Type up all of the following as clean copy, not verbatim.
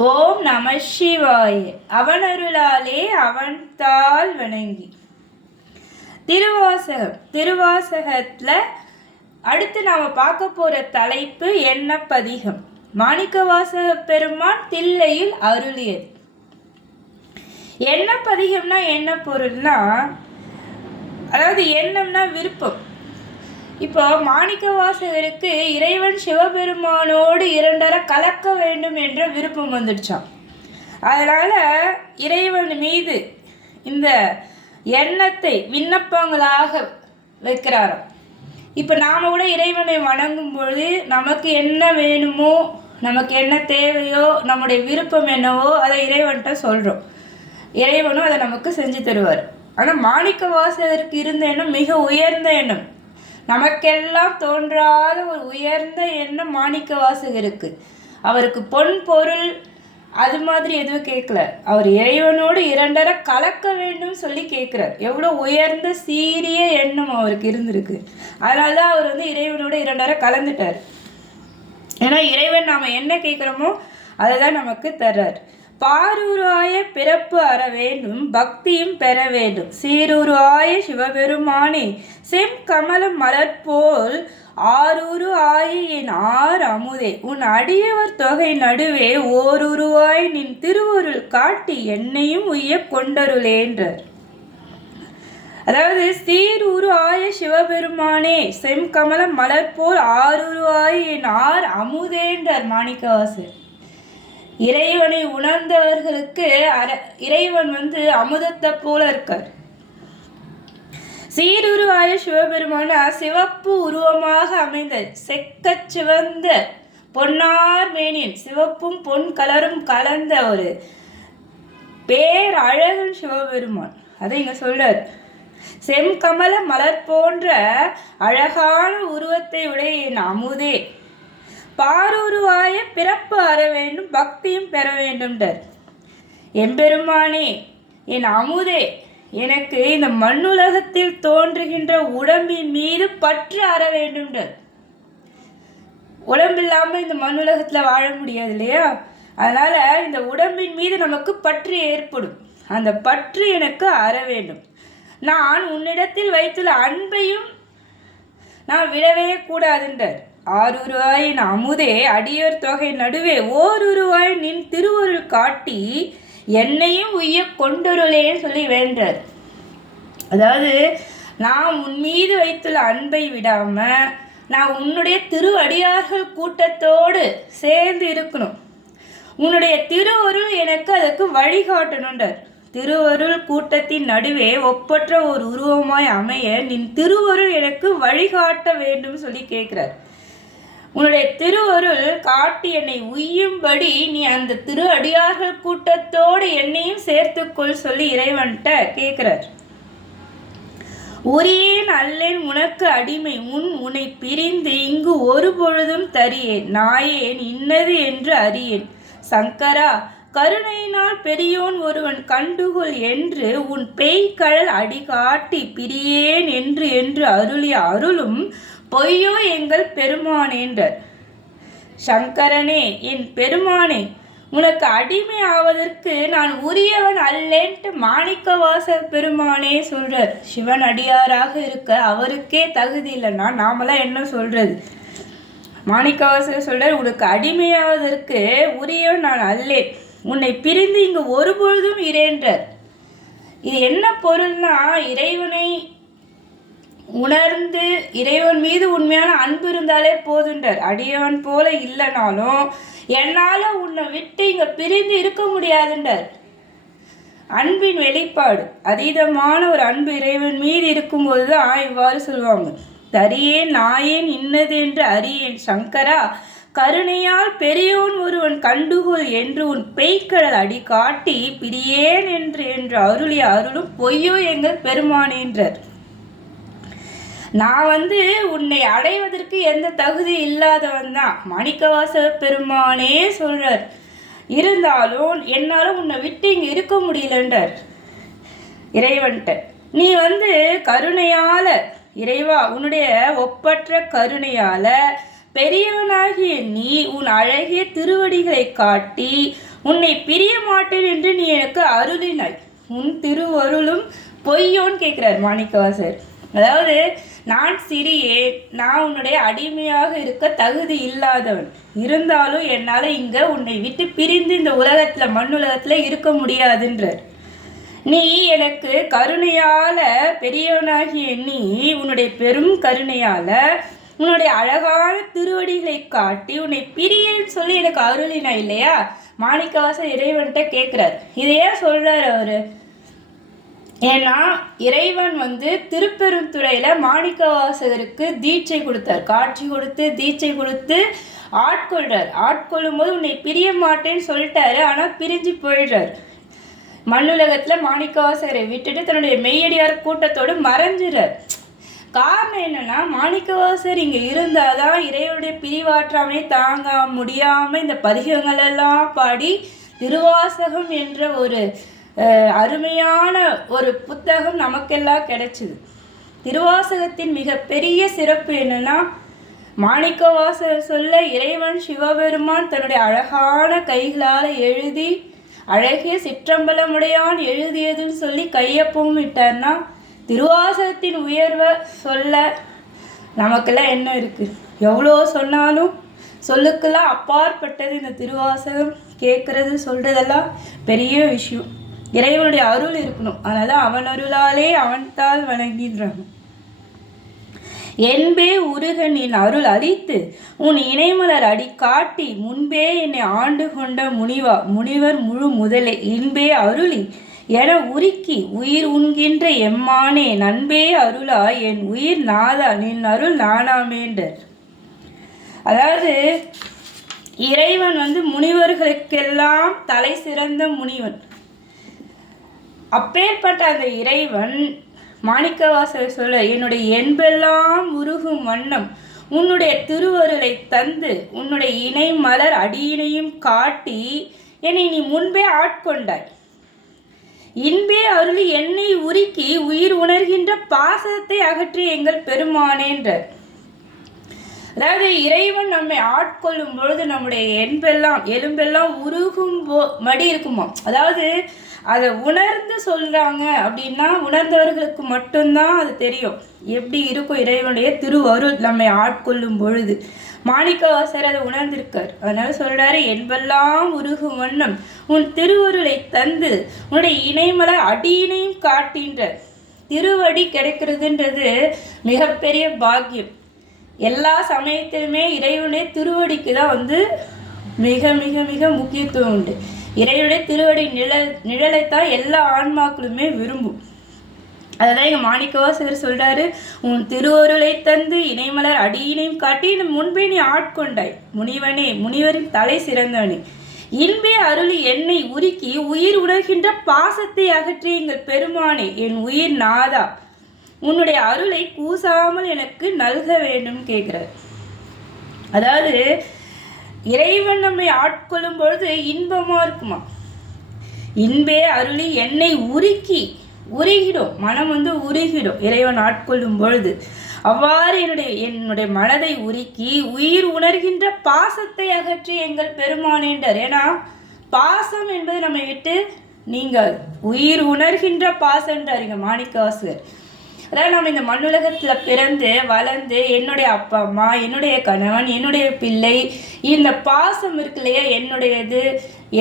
ஓம் நம சிவாய. அவனருளாலே அவன் தாள் வணங்கி. திருவாசகத்தில் அடுத்து நாம் பார்க்க போகிற தலைப்பு எண்ணப்பதிகம். மாணிக்கவாசக பெருமான் தில்லையில் அருளியது. எண்ணப்பதிகம்னா என்ன பொருள்னா, அதாவது எண்ணம்னா விருப்பம். இப்போ மாணிக்கவாசகருக்கு இறைவன் சிவபெருமானோடு இரண்டரை கலக்க வேண்டும் என்ற விருப்பம் வந்துடுச்சான். அதனால் இறைவன் மீது இந்த எண்ணத்தை விண்ணப்பங்களாக வைக்கிறாராம். இப்போ நாம் கூட இறைவனை வணங்கும் பொழுது நமக்கு என்ன வேணுமோ, நமக்கு என்ன தேவையோ, நம்முடைய விருப்பம் என்னவோ அதை இறைவன்கிட்ட சொல்கிறோம். இறைவனும் அதை நமக்கு செஞ்சு தருவார். ஆனால் மாணிக்கவாசகருக்கு இருந்த எண்ணம் மிக உயர்ந்த எண்ணம். நமக்கெல்லாம் தோன்றாத ஒரு உயர்ந்த எண்ணம் மாணிக்கவாசகருக்கு. அவருக்கு பொன் பொருள் அது மாதிரி எதுவும் கேட்கல. அவர் இறைவனோடு இரண்டரை கலக்க வேண்டும் சொல்லி கேட்குறார். எவ்வளோ உயர்ந்த சீரிய எண்ணம் அவருக்கு இருந்திருக்கு. அதனால தான் அவர் இறைவனோடு இரண்டரை கலந்துட்டார். ஏன்னா இறைவன் நாம் என்ன கேட்குறோமோ அதை தான் நமக்கு தர்றார். பாரூராய பிறப்பு அற வேண்டும், பக்தியும் பெற வேண்டும். சீரூராய சிவபெருமானே செம்கமல மலர்போல் ஆரூரு ஆய என் ஆர் அமுதே உன் அடியவர் தொகை நடுவே ஓருருவாய் நின் திருவருள் காட்டி என்னையும் உய்ய கொண்டருளேன்றார். அதாவது சீரூரு ஆய சிவபெருமானே செம்கமல மலர்போல் ஆரூரு ஆய என் ஆர் அமுதேன்றார் மாணிக்கவாசகர். இறைவனை உணர்ந்தவர்களுக்கு இறைவன் அமுதத்தை போல இருக்கார். சீருருவாய சிவபெருமான சிவப்பு உருவமாக அமைந்த செக்கச் சிவந்த பொன்னார் மேனியன், சிவப்பும் பொன் கலரும் கலந்த ஒரு பேரழகன் சிவபெருமான். அதை இங்க சொல்றார். செம்கமல மலர் போன்ற அழகான உருவத்தை உடைய என் அமுதே, பாரூருவாய பிறப்பு அற வேண்டும், பக்தியும் பெற வேண்டும்டர். எம்பெருமானே, என் அமுதே, எனக்கு இந்த மண்ணுலகத்தில் தோன்றுகின்ற உடம்பின் மீது பற்று அற வேண்டும்டர். உடம்பில்லாமல் இந்த மண்ணுலகத்தில் வாழ முடியாது இல்லையா? அதனால இந்த உடம்பின் மீது நமக்கு பற்று ஏற்படும். அந்த பற்று எனக்கு அற வேண்டும். நான் உன்னிடத்தில் வைத்துள்ள அன்பையும் நான் விடவே கூடாதுன்றார். ஆருருவாயின் அமுதே அடியர் தொகை நடுவே ஓருருவாய் நின் திருவருள் காட்டி என்னையும் உய்ய கொண்டருளேன்னு சொல்லி வேண்டார். அதாவது நான் உன் மீது வைத்துள்ள அன்பை விடாம நான் உன்னுடைய திருவடியார்கள் கூட்டத்தோடு சேர்ந்து இருக்கணும். உன்னுடைய திருவருள் எனக்கு அதுக்கு வழிகாட்டணுன்றார். திருவருள் கூட்டத்தின் நடுவே ஒப்பற்ற ஒரு உருவமாய் அமைய நின் திருவருள் எனக்கு வழிகாட்ட வேண்டும் சொல்லி கேட்கிறார். உன்னுடைய திருவருள் காட்டி என்னை உய்யும்படி நீ அந்த திரு அடியார்கள் கூட்டத்தோடு என்னையும் சேர்த்துக்கொள் சொல்லி இறைவன்கிட்ட கேட்கிறார். உரியேன் அல்லேன் உனக்கு அடிமை உன்னை பிரிந்து இங்கு ஒரு பொழுதும் தரியேன், நாயேன் இன்னது என்று அறியேன். சங்கரா, கருணையினால் பெரியோன் ஒருவன் கண்டுகொள் என்று உன் பேய்கழல் அடிகாட்டி பிரியேன் என்று என்று அருளிய அருளும் பொய்யோ எங்கள் பெருமானேன்றார். சங்கரனே, என் பெருமானே, உனக்கு அடிமை ஆவதற்கு நான் உரியவன் அல்லேன்ட்டு மாணிக்கவாசக பெருமானே சொல்றார். சிவன் அடியாராக இருக்க அவருக்கே தகுதி இல்லைன்னா நாமெல்லாம் என்ன சொல்றது? மாணிக்கவாசகர் சொல்றார், உனக்கு அடிமையாவதற்கு உரியவன் நான் அல்லேன், உன்னை பிரிந்து இங்கு ஒரு பொழுதும் இரேன்றார். இது என்ன பொருள்னா, இறைவனை உணர்ந்து இறைவன் மீது உண்மையான அன்பு இருந்தாலே போதுன்றார். அடியவன் போல இல்லைனாலும் என்னால் உன்னை விட்டு இங்கே பிரிந்து இருக்க முடியாதுன்றார். அன்பின் வெளிப்பாடு, அதீதமான ஒரு அன்பு இறைவன் மீது இருக்கும்போது தான் இவ்வாறு சொல்லுவாங்க. தரியேன் நாயேன் இன்னது என்று அறியேன். சங்கரா, கருணையால் பெரியோன் ஒருவன் கண்டுகொள் என்று உன் பேய்க்கடல் அடி காட்டி பிரியேன் என்று என்று அருளிய அருளும் பொய்யோ எங்கள் பெருமானேன்றார். நான் உன்னை அடைவதற்கு எந்த தகுதி இல்லாதவன் தான் மாணிக்கவாசக பெருமானே சொல்றார். இருந்தாலும் என்னால் உன்னை விட்டு இங்கே இருக்க முடியலன்றார் இறைவன்ட்ட. நீ கருணையால இறைவா, உன்னுடைய ஒப்பற்ற கருணையால பெரியவனாகிய நீ உன் அழகிய திருவடிகளை காட்டி உன்னை பிரிய மாட்டேன் என்று நீ எனக்கு அருளினாய், உன் திருவருளும் பொய்யோன்னு கேட்குறார் மாணிக்கவாசர். அதாவது நான் சிறியேன், நான் உன்னுடைய அடிமையாக இருக்க தகுதி இல்லாதவன், இருந்தாலும் என்னால் இங்கே உன்னை விட்டு பிரிந்து இந்த உலகத்தில் மண்ணுலகத்தில் இருக்க முடியாதுன்றார். நீ எனக்கு கருணையால் பெரியவனாகிய நீ உன்னுடைய பெரும் கருணையால் உன்னுடைய அழகான திருவடிகளை காட்டி உன்னை பிரியன்னு சொல்லி எனக்கு அருளினா இல்லையா? மாணிக்கவாசர் இறைவன்கிட்ட கேட்குறார். இதையே சொல்கிறார் அவர். ஏன்னா இறைவன் திருப்பெருந்துறையில் மாணிக்கவாசகருக்கு தீட்சை கொடுத்தார், காட்சி கொடுத்து தீட்சை கொடுத்து ஆட்கொள்றார். ஆட்கொள்ளும் போது உன்னை பிரிய மாட்டேன்னு சொல்லிட்டாரு, ஆனால் பிரிஞ்சு போயிடுறார். மண்ணுலகத்தில் மாணிக்கவாசகரை விட்டுட்டு தன்னுடைய மெய்யடியார் கூட்டத்தோடு மறைஞ்சிறார். காரணம் என்னன்னா, மாணிக்கவாசர் இங்கே இருந்தால் தான் இறைவனுடைய பிரிவாற்றாமையை தாங்க முடியாமல் இந்த பதிகங்களெல்லாம் பாடி திருவாசகம் என்ற ஒரு அருமையான ஒரு புத்தகம் நமக்கெல்லாம் கிடைச்சிது. திருவாசகத்தின் மிகப்பெரிய சிறப்பு என்னன்னா, மாணிக்கவாசகர் சொல்ல இறைவன் சிவபெருமான் தன்னுடைய அழகான கைகளால் எழுதி அழகிய சிற்றம்பலமுடையான் எழுதியதுன்னு சொல்லி கையொப்பமும் விட்டார்னா, திருவாசகத்தின் உயர்வை சொல்ல நமக்கெல்லாம் என்ன இருக்குது? எவ்வளோ சொன்னாலும் சொல்லுக்கெல்லாம் அப்பாற்பட்டது இந்த திருவாசகம். கேட்குறது சொல்கிறதெல்லாம் பெரிய விஷயம். இறைவனுடைய அருள் இருக்கணும். அதனால் அவன் அருளாலே அவன்தால் வணங்கின்றான். என்பே உருகன் என் அருள் அளித்து உன் இணைமலர் அடி காட்டி முன்பே என்னை ஆண்டு கொண்ட முனிவா முனிவர் முழு முதலே இன்பே அருளி என உருக்கி உயிர் உண்கின்ற எம்மானே நண்பே அருளா என் உயிர் நாதா நின் அருள் நானாமேண்டர். அதாவது இறைவன் முனிவர்களுக்கெல்லாம் தலை சிறந்த முனிவன். அப்பேற்பட்ட அந்த இறைவன் மாணிக்கவாசகர் சொல்ல, என்னுடைய என்பெல்லாம் உருகும் வண்ணம் உன்னுடைய திருவருளை தந்து உன்னுடைய இணை மலர் அடியினையும் காட்டி என்னை நீ முன்பே ஆட்கொண்டாய். இன்பே அருளி என்னை உருக்கி உயிர் உணர்கின்ற பாசத்தை அகற்றி எங்கள் பெருமானேன்றார். அதாவது இறைவன் நம்மை ஆட்கொள்ளும் பொழுது நம்முடைய எலும்பெல்லாம் உருகும் மடி இருக்குமா. அதாவது அதை உணர்ந்து சொல்கிறாங்க அப்படின்னா உணர்ந்தவர்களுக்கு மட்டும்தான் அது தெரியும் எப்படி இருக்கும் இறைவனுடைய திருவருள் நம்மை ஆட்கொள்ளும் பொழுது. மாணிக்கவாசர் அதை உணர்ந்திருக்கார். அதனால சொல்கிறாரு, என்பெல்லாம் உருகும் வண்ணம் உன் திருவருளை தந்து உன்னுடைய இணைமலர் அடியினையும் காட்டின்ற திருவடி கிடைக்கிறதுன்றது மிகப்பெரிய பாக்கியம். எல்லா சமயத்திலுமே இறைவனுடைய திருவடிக்கு தான் மிக மிக மிக முக்கியத்துவம் உண்டு. இறைவனுடைய திருவடி நிழலைத்தான் எல்லா ஆன்மாக்களுமே விரும்பும். அதான் எங்கள் மாணிக்கவாசகர் சொல்கிறாரு, உன் திருவருளை தந்து இணைமலர் அடியினையும் காட்டி முன்பே நீ ஆட்கொண்டாய் முனிவனே முனிவரின் தலை சிறந்தவனே இன்பே அருளி என்னை உருக்கி உயிர் உணர்கின்ற பாசத்தை அகற்றி எங்கள் பெருமானே என் உயிர் நாதா உன்னுடைய அருளை கூசாமல் எனக்கு நல்க வேண்டும் கேட்குறார். அதாவது இறைவன் நம்மை ஆட்கொள்ளும் பொழுது இன்பமாக இருக்குமா. இன்பே அருளி என்னை உருகிடும் மனம் உருகிடும் இறைவன் ஆட்கொள்ளும் பொழுது. அவ்வாறு என்னுடைய மனதை உருக்கி உயிர் உணர்கின்ற பாசத்தை அகற்றி எங்கள் பெருமானேன்றார். ஏன்னா பாசம் என்பது நம்மை விட்டு நீங்கள் உயிர் உணர்கின்ற பாசன்றார் இங்கே மாணிக்கவாசகர். அதாவது நம்ம இந்த மண்ணுலகத்தில் பிறந்து வளர்ந்து என்னுடைய அப்பா அம்மா என்னுடைய கணவன் என்னுடைய பிள்ளை இந்த பாசம் இருக்கு இல்லையா, என்னுடையது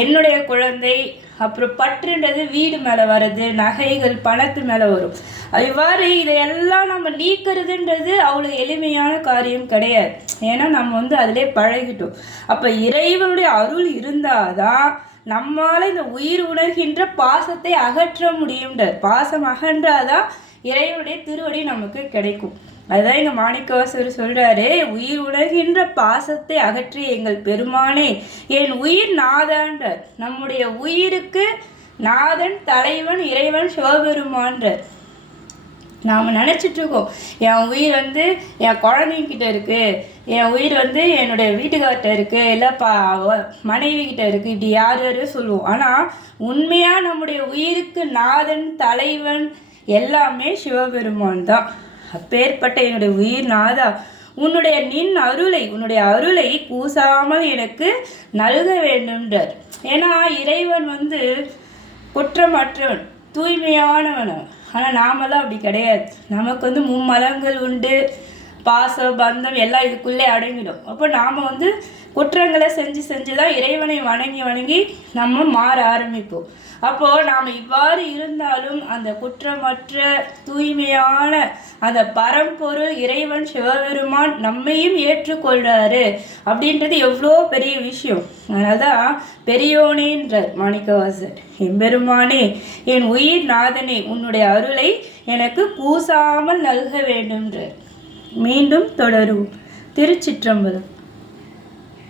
என்னுடைய குழந்தை, அப்புறம் பற்றுன்றது வீடு மேலே வர்றது, நகைகள் பணத்து மேலே வரும். இவ்வாறு இதையெல்லாம் நம்ம நீக்கிறதுன்றது அவ்வளோ எளிமையான காரியம் கிடையாது. ஏன்னா நம்ம அதிலே பழகிட்டோம். அப்போ இறைவனுடைய அருள் இருந்தாதான் நம்மால் இந்த உயிர் உணர்கின்ற பாசத்தை அகற்ற முடியும்ன்றார். பாசம் அகன்றாதான் இறைவனுடைய திருவடி நமக்கு கிடைக்கும். அதுதான் எங்கள் மாணிக்கவாசகர் சொல்கிறாரு, உயிர் உணர்கின்ற பாசத்தை அகற்றி எங்கள் பெருமானே என் உயிர் நாதான்றார். நம்முடைய உயிருக்கு நாதன் தலைவன் இறைவன் சிவபெருமான்றார். நாம் நினச்சிட்ருக்கோம் என் உயிர் என் குழந்தைங்கிட்ட இருக்குது, என் உயிர் என்னுடைய வீட்டுக்கார்ட்ட இருக்குது, இல்லை மனைவிக்கிட்ட இருக்குது, இப்படி யார் யாரையும் சொல்லுவோம். ஆனால் உண்மையாக நம்முடைய உயிருக்கு நாதன் தலைவன் எல்லாமே சிவபெருமான் தான். அப்பேற்பட்ட என்னுடைய உயிர் நாதா உன்னுடைய அருளை கூசாமல் எனக்கு நல்க வேண்டும்ன்றார். ஏன்னா இறைவன் குற்றமற்றவன், தூய்மையானவன். ஆனால் நாமெல்லாம் அப்படி கிடையாது. நமக்கு மும்மலங்கள் உண்டு, பாசம் பந்தம் எல்லாம் இதுக்குள்ளே அடங்கிடும். அப்போ நாம் குற்றங்களை செஞ்சு தான் இறைவனை வணங்கி நம்ம மாற ஆரம்பிப்போம். அப்போது நாம் இவ்வாறு இருந்தாலும் அந்த குற்றமற்ற தூய்மையான அந்த பரம்பொருள் இறைவன் சிவபெருமான் நம்மையும் ஏற்றுக்கொள்கிறாரு அப்படின்றது எவ்வளோ பெரிய விஷயம். அதனால தான் பெரியோனேன்றார் மாணிக்கவாசர். எம்பெருமானே, என் உயிர் நாதனே, உன்னுடைய அருளை எனக்கு கூசாமல் நல்க வேண்டும்ன்றார். மீண்டும் தொடரும். திருச்சிற்றம்பலம்.